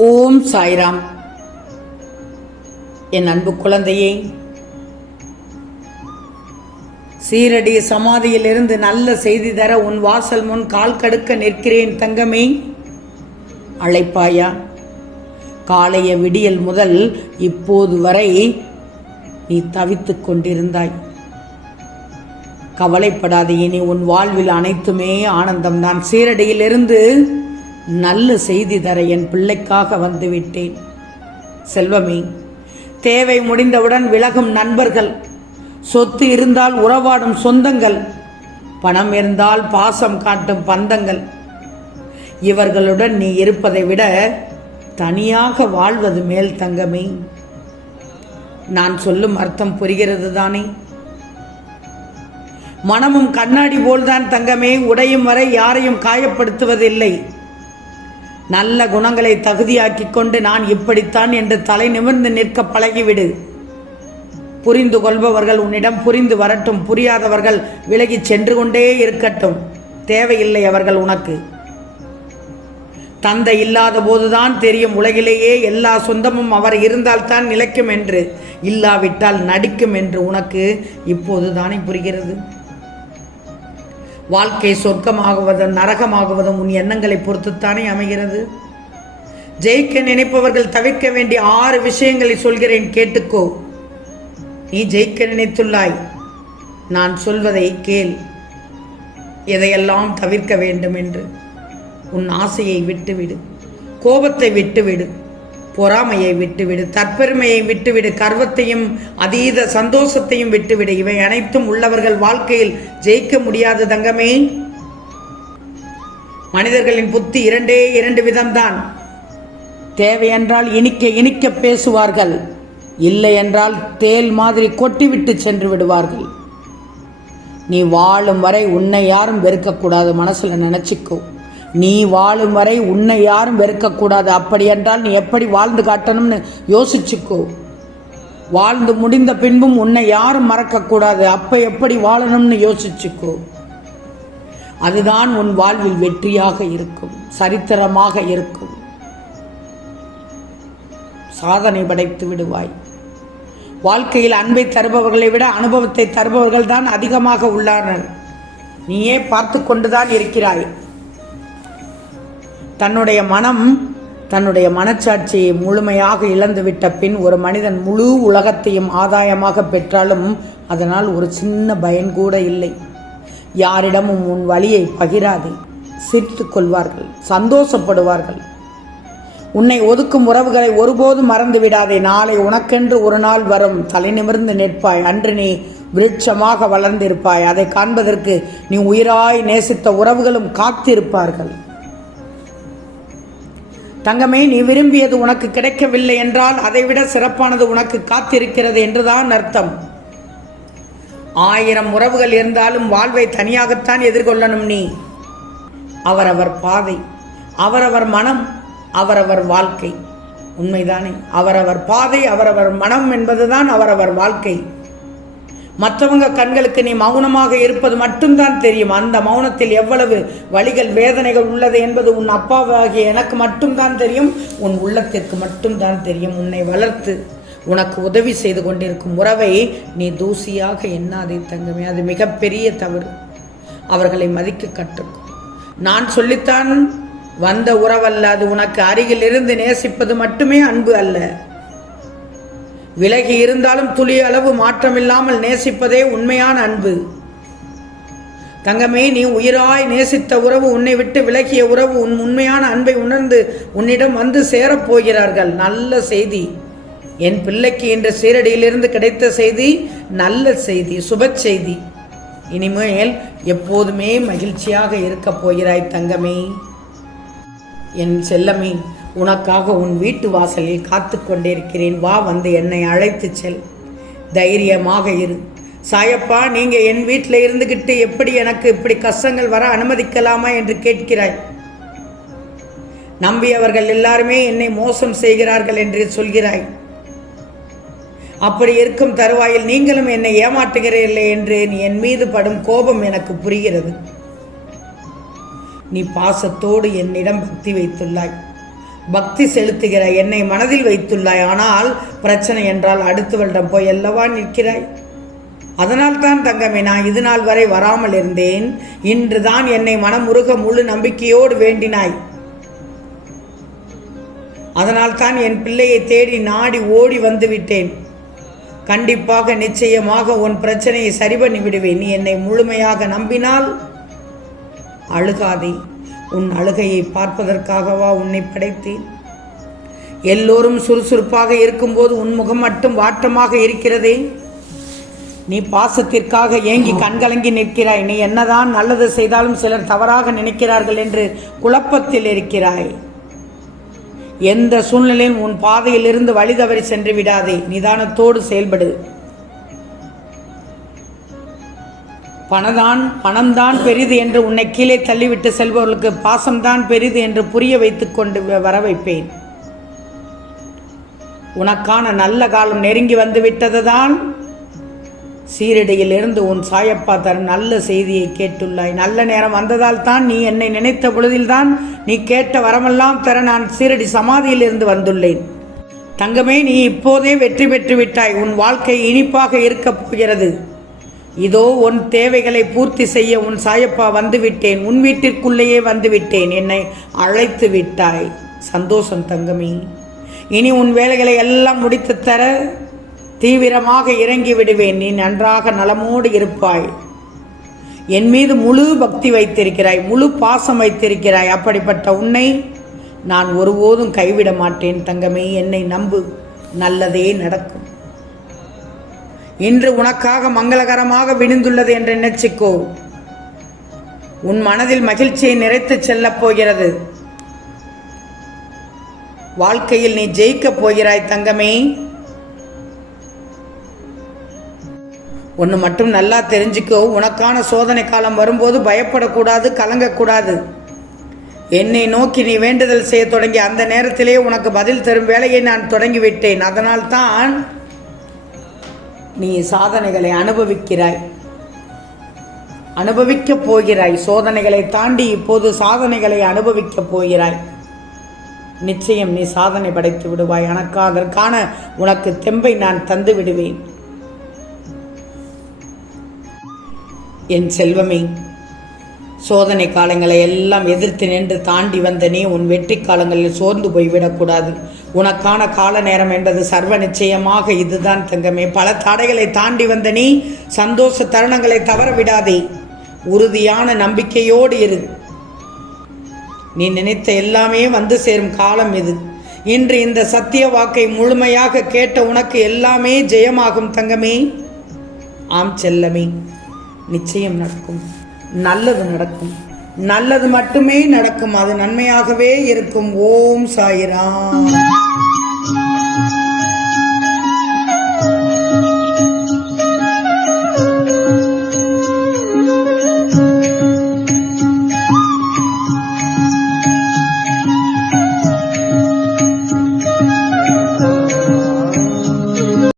ஓம் சாய்ராம். என் அன்பு குழந்தையே, சீரடி சமாதியிலிருந்து நல்ல செய்தி தர உன் வாசல் முன் கால் கடுக்க நிற்கிறேன் தங்கமே. அழைப்பாயா? காலைய விடியல் முதல் இப்போது வரை நீ தவித்துக் கொண்டிருந்தாய். கவலைப்படாதே, இனி உன் வாழ்வில் அனைத்துமே ஆனந்தம். நான் சீரடியிலிருந்து நல்ல செய்தி தர என் பிள்ளைக்காக வந்துவிட்டேன். செல்வமே, தேவை முடிந்தவுடன் விலகும் நண்பர்கள், சொத்து இருந்தால் உறவாடும் சொந்தங்கள், பணம் இருந்தால் பாசம் காட்டும் பந்தங்கள், இவர்களுடன் நீ இருப்பதை விட தனியாக வாழ்வது மேல் தங்கமே. நான் சொல்லும் அர்த்தம் புரிகிறது தானே? மனமும் கண்ணாடி போல்தான் தங்கமே, உடையும் வரை யாரையும் காயப்படுத்துவதில்லை. நல்ல குணங்களை தகுதியாக்கி கொண்டு நான் இப்படித்தான் என்று தலை நிமிர்ந்து நிற்க பழகிவிடு. புரிந்து கொள்பவர்கள் உன்னிடம் புரிந்து வரட்டும், புரியாதவர்கள் விலகி சென்று கொண்டே இருக்கட்டும். தேவையில்லை அவர்கள் உனக்கு. தந்தை இல்லாத போதுதான் தெரியும் உலகிலேயே எல்லா சொந்தமும் அவர் இருந்தால்தான் நிலைக்கும் என்று, இல்லாவிட்டால் நடிக்கும் என்று உனக்கு இப்போது தானே புரிகிறது. வாழ்க்கை சொர்க்கமாகுவதும் நரகமாகுவதும் உன் எண்ணங்களை பொறுத்துத்தானே அமைகிறது. ஜெயிக்க நினைப்பவர்கள் தவிர்க்க வேண்டிய 6 விஷயங்களை சொல்கிறேன், கேட்டுக்கோ. நீ ஜெயிக்க நினைத்துள்ளாய், நான் சொல்வதை கேள். எதையெல்லாம் தவிர்க்க வேண்டும் என்று. உன் ஆசையை விட்டுவிடு, கோபத்தை விட்டுவிடு, பொறாமையை விட்டுவிடு, தற்பெருமையை விட்டுவிடு, கர்வத்தையும் அதீத சந்தோஷத்தையும் விட்டுவிடு. இவை அனைத்தும் உள்ளவர்கள் வாழ்க்கையில் ஜெயிக்க முடியாது தங்கமே. மனிதர்களின் புத்தி 2 விதம்தான். தேவையென்றால் இனிக்க இனிக்க பேசுவார்கள், இல்லை என்றால் தேல் மாதிரி கொட்டிவிட்டு சென்று விடுவார்கள். நீ வாழும் வரை உன்னை யாரும் வெறுக்கக்கூடாது, மனசுல நினைச்சிக்கோ. நீ வாழும் வரை உன்னை யாரும் வெறுக்கக்கூடாது. அப்படி என்றால் நீ எப்படி வாழ்ந்து காட்டணும்னு யோசிச்சுக்கோ. வாழ்ந்து முடிந்த பின்பும் உன்னை யாரும் மறக்கக்கூடாது. அப்ப எப்படி வாழணும்னு யோசிச்சுக்கோ. அதுதான் உன் வாழ்வில் வெற்றியாக இருக்கும், சரித்திரமாக இருக்கும். சாதனை படைத்து விடுவாய். வாழ்க்கையில் அன்பை தருபவர்களை விட அனுபவத்தை தருபவர்கள் தான் அதிகமாக உள்ளனர். நீயே பார்த்து கொண்டுதான் இருக்கிறாய். தன்னுடைய மனச்சாட்சியை முழுமையாக இழந்துவிட்ட பின் ஒரு மனிதன் முழு உலகத்தையும் ஆதாயமாக பெற்றாலும் அதனால் ஒரு சின்ன பயன் கூட இல்லை. யாரிடமும் உன் வழியை பகிராதே. சிரித்து கொள்வார்கள், சந்தோஷப்படுவார்கள். உன்னை ஒதுக்கும் உறவுகளை ஒருபோதும் மறந்து விடாதே. நாளை உனக்கென்று ஒரு நாள் வரும், தலை நிமிர்ந்து நிற்பாய். அன்று நீ விருட்சமாக வளர்ந்திருப்பாய். அதை காண்பதற்கு நீ உயிராய் நேசித்த உறவுகளும் காத்திருப்பார்கள். தங்கமே, நீ விரும்பியது உனக்கு கிடைக்கவில்லை என்றால் அதைவிட சிறப்பானது உனக்கு காத்திருக்கிறது என்றுதான் அர்த்தம். 1000 உறவுகள் இருந்தாலும் வாழ்வை தனியாகத்தான் எதிர்கொள்ளணும் நீ. அவரவர் பாதை, அவரவர் மனம், அவரவர் வாழ்க்கை. உண்மைதானே? அவரவர் பாதை, அவரவர் மனம் என்பதுதான் அவரவர் வாழ்க்கை. மற்றவங்க கண்களுக்கு நீ மௌனமாக இருப்பது மட்டும்தான் தெரியும். அந்த மௌனத்தில் எவ்வளவு வலிகள், வேதனைகள் உள்ளது என்பது உன் அப்பாவாகிய எனக்கு மட்டும்தான் தெரியும், உன் உள்ளத்திற்கு மட்டும்தான் தெரியும். உன்னை வளர்த்து உனக்கு உதவி செய்து கொண்டிருக்கும் உறவை நீ தூசியாக எண்ணாதே தங்கமே. அது மிகப்பெரிய தவறு. அவர்களை மதிக்க கற்றுக்கும். நான் சொல்லித்தான் வந்த உறவல்ல அது. உனக்கு அருகில் இருந்து நேசிப்பது மட்டுமே அன்பு அல்ல. விலகி இருந்தாலும் துளி அளவு மாற்றமில்லாமல் நேசிப்பதே உண்மையான அன்பு. தங்கமே, நீ உயிராய் நேசித்த உறவு, உன்னை விட்டு விலகிய உறவு உன் உண்மையான அன்பை உணர்ந்து உன்னிடம் வந்து சேரப்போகிறார்கள். நல்ல செய்தி. என் பிள்ளைக்கு இன்று சீரடியிலிருந்து கிடைத்த செய்தி நல்ல செய்தி, சுப செய்தி. இனிமேல் எப்போதுமே மகிழ்ச்சியாக இருக்கப் போகிறாய் தங்கமே. என் செல்லமே, உனக்காக உன் வீட்டு வாசலில் காத்து கொண்டிருக்கிறேன். வா, வந்து என்னை அழைத்து செல். தைரியமாக இரு. சாயப்பா, நீங்க என் வீட்டில் இருந்துகிட்டு எப்படி எனக்கு இப்படி கஷ்டங்கள் வர அனுமதிக்கலாமா என்று கேட்கிறாய். நம்பியவர்கள் எல்லாருமே என்னை மோசம் செய்கிறார்கள் என்று சொல்கிறாய். அப்படி இருக்கும் தருவாயில் நீங்களும் என்னை ஏமாற்றுகிறீர்களே என்று நீ என் மீது படும் கோபம் எனக்கு புரிகிறது. நீ பாசத்தோடு என்னிடம் பக்தி வைத்துள்ளாய். பக்தி செலுத்துகிறாய், என்னை மனதில் வைத்துள்ளாய். ஆனால் பிரச்சனை என்றால் அடுத்தவரிடம் போய் அல்லவா நிற்கிறாய். அதனால் தான் தங்கமே நான் இது நாள் வரை வராமல் இருந்தேன். இன்று தான் என்னை மனமுருக முழு நம்பிக்கையோடு வேண்டினாய். அதனால் தான் என் பிள்ளையை தேடி நாடி ஓடி வந்து விட்டேன். கண்டிப்பாக நிச்சயமாக உன் பிரச்சனையை சரி பண்ணி விடுவேன். நீ என்னை முழுமையாக நம்பினால் அழுகாதே. உன் அழுகையை பார்ப்பதற்காகவா உன்னை படைத்தேன்? எல்லோரும் சுறுசுறுப்பாக இருக்கும்போது உன் முகம் மட்டும் வாட்டமாக இருக்கிறதே. நீ பாசத்திற்காக ஏங்கி கண்கலங்கி நிற்கிறாய். நீ என்னதான் நல்லது செய்தாலும் சிலர் தவறாக நினைக்கிறார்கள் என்று குழப்பத்தில் இருக்கிறாய். எந்த சூழ்நிலையும் உன் பாதையிலிருந்து வழி தவறி சென்று விடாதே. நிதானத்தோடு செயல்படு. பணம்தான் பெரிது என்று உன்னை கீழே தள்ளிவிட்டு செல்பவர்களுக்கு பாசம்தான் பெரிது என்று புரிய வைத்துக் கொண்டு வர வைப்பேன். உனக்கான நல்ல காலம் நெருங்கி வந்து விட்டதுதான். சீரடியிலிருந்து உன் சாயப்பா தர நல்ல செய்தியை கேட்டுள்ளாய். நல்ல நேரம் வந்ததால் தான் நீ என்னை நினைத்த பொழுதில்தான் நீ கேட்ட வரமெல்லாம் தர நான் சீரடி சமாதியிலிருந்து வந்துள்ளேன். தங்கமே, நீ இப்போதே வெற்றி பெற்று விட்டாய். உன் வாழ்க்கை இனிப்பாக இருக்கப் போகிறது. இதோ உன் தேவைகளை பூர்த்தி செய்ய உன் சாயப்பா வந்துவிட்டேன். உன் வீட்டிற்குள்ளேயே வந்துவிட்டேன். என்னை அழைத்து விட்டாய். சந்தோஷம் தங்கமே. இனி உன் வேலைகளை எல்லாம் முடித்து தர தீவிரமாக இறங்கி விடுவேன். நீ நன்றாக நலமோடு இருப்பாய். என் மீது முழு பக்தி வைத்திருக்கிறாய், முழு பாசம் வைத்திருக்கிறாய். அப்படிப்பட்ட உன்னை நான் ஒருபோதும் கைவிட மாட்டேன் தங்கமே. என்னை நம்பு, நல்லதே நடக்கும். இன்று உனக்காக மங்களகரமாக விழுந்துள்ளது என்று நினைச்சுக்கோ. உன் மனதில் மகிழ்ச்சியை நிறைத்து செல்லப் போகிறது. வாழ்க்கையில் நீ ஜெயிக்கப் போகிறாய் தங்கமே. ஒன்று மட்டும் நல்லா தெரிஞ்சுக்கோ, உனக்கான சோதனை காலம் வரும்போது பயப்படக்கூடாது, கலங்கக்கூடாது. என்னை நோக்கி நீ வேண்டுதல் செய்ய தொடங்கி அந்த நேரத்திலே உனக்கு பதில் தரும் வேலையை நான் தொடங்கிவிட்டேன். அதனால் தான் நீ சாதனைகளை அனுபவிக்கப் போகிறாய். சோதனைகளை தாண்டி இப்போது சாதனைகளை அனுபவிக்கப் போகிறாய். நிச்சயம் நீ சாதனை படைத்து விடுவாய். அதற்கான உனக்கு தெம்பை நான் தந்து விடுவேன். என் செல்வமே, சோதனை காலங்களை எல்லாம் எதிர்த்து நின்று தாண்டி வந்த நீ உன் வெற்றி காலங்களில் சோர்ந்து போய்விடக்கூடாது. உனக்கான கால நேரம் என்பது சர்வ நிச்சயமாக இதுதான் தங்கமே. பல தடைகளை தாண்டி வந்த நீ சந்தோஷ தருணங்களை தவற விடாதே. உறுதியான நம்பிக்கையோடு இரு. நீ நினைத்த எல்லாமே வந்து சேரும் காலம் இது. இன்று இந்த சத்திய வாக்கை முழுமையாக கேட்ட உனக்கு எல்லாமே ஜெயமாகும் தங்கமே. ஆம் செல்லமே, நிச்சயம் நடக்கும். நல்லது நடக்கும். நல்லது மட்டுமே நடக்கும். அது நன்மையாகவே இருக்கும். ஓம் சாய்ராம்.